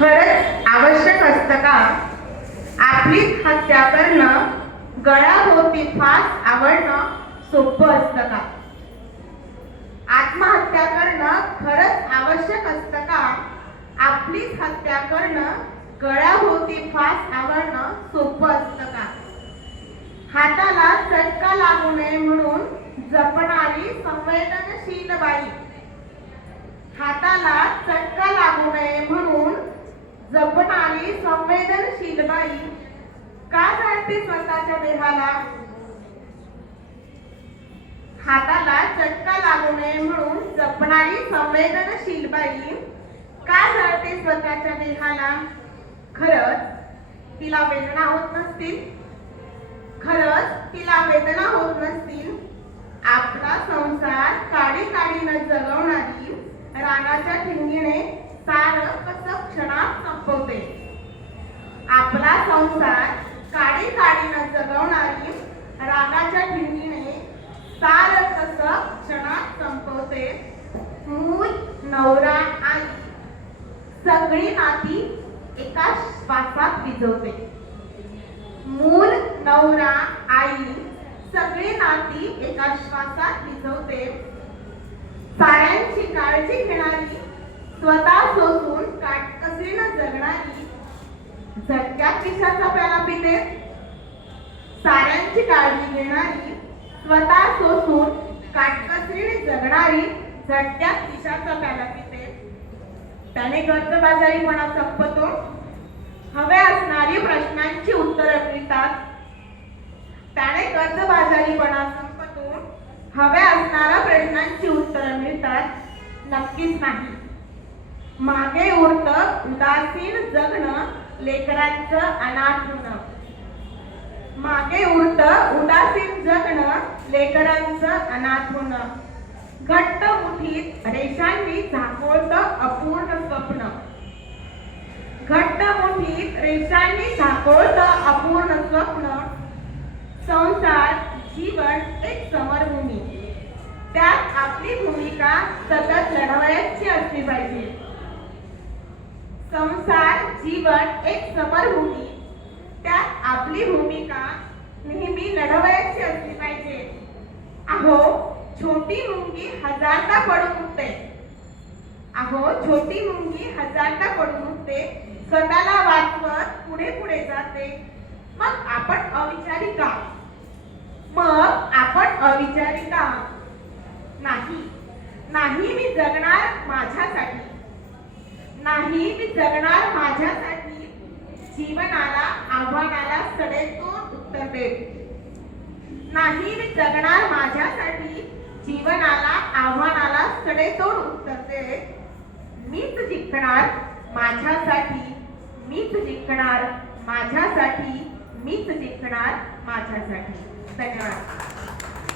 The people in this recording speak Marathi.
खरंच आवश्यक असतं का? आपलीच हत्या करणं गळ्याभोवती फास आवडणं सोपं असतं का? आत्महत्या करणं खरंच आवश्यक असतं का? आपलीच हत्या करणं गळ्याभोवती फास आवडणं सोपं असतं का? हाताला चटका लागू नये म्हणून जपणारी संवेदनशील बाई. हाताला चटका लागू नये म्हणून जपणारी संवेदनशील बाई का जाळते स्वतःच्या देहाला? हाताला चटका लागू नये म्हणून जपणारी संवेदनशील बाई का जाळते स्वतःच्या देहाला? खरंच तिला वेदना होत नसतील. खरंच तिला वेदना होत नसतील. आपला संसार काडी काडीनं जगवणार रागाच्या ठिंगीने सारं कसं क्षणात संपवते आपला संसार काडी काडीनं जगवणारी रागाच्या ठिंगीने सार कस क्षणात संपवते. मूल नवरा आई. सगळी नाती एका श्वासात भिजवते मूल नवरा आई सगळी नाती एका श्वासात भिजवते साऱ्यांची काळजी घेणारी स्वतः सोसून काटकसरीनं जगणारी झटक्यात विषाचा प्याला पिते. साऱ्यांची काळजी घेणारी स्वतः सोसून काटकसरीने जगणारी झटक्यात विषाचा प्याला पिते. त्याने कर्जबाजारीपणा संपतो. हवे असणारी प्रश्नांची उत्तरं मिळतात. त्याने कर्जबाजारीपणा संपतो. हव्या असणाऱ्या प्रश्नांची उत्तरं मिळतात. नक्कीच नाही. मागे उरत उदासीन जगणं लेकरांचं अनाथ होणं मागे उरत उदासीन जगणं लेकरांचं अनाथ होणं घट्ट मुठीत रेषांनी झाकोळत अपूर्ण स्वप्न. घट्ट मुठीत रेषांनी झाकोळत अपूर्ण स्वप्न. संसार जीवन एक समरभूमी. त्यात आपली भूमिका सतत लढवायची असली पाहिजे. संसार जीवन एक समरभूमी. त्यात आपली भूमिका नेहमी लढवायची असली पाहिजे. अहो छोटी मुंगी हजारदा पडून उठते. अहो छोटी मुंगी हजारदा पडून उठते. स्वतःला वाचवत पुढे पुढे जाते. मग आपण अविचारी का? मग आपण अविचारी का? नाही. नाही मी जगणार माझ्या नाही मी जगणार माझ्यासाठी. जीवनाला आव्हानाला सडेतोड उत्तर देत नाही मी जगणार माझ्यासाठी. जीवनाला आव्हानाला सडेतोड उत्तर देत मीच जिंकणार माझ्यासाठी. मीच जिंकणार माझ्यासाठी. मीच जिंकणार माझ्यासाठी. धन्यवाद.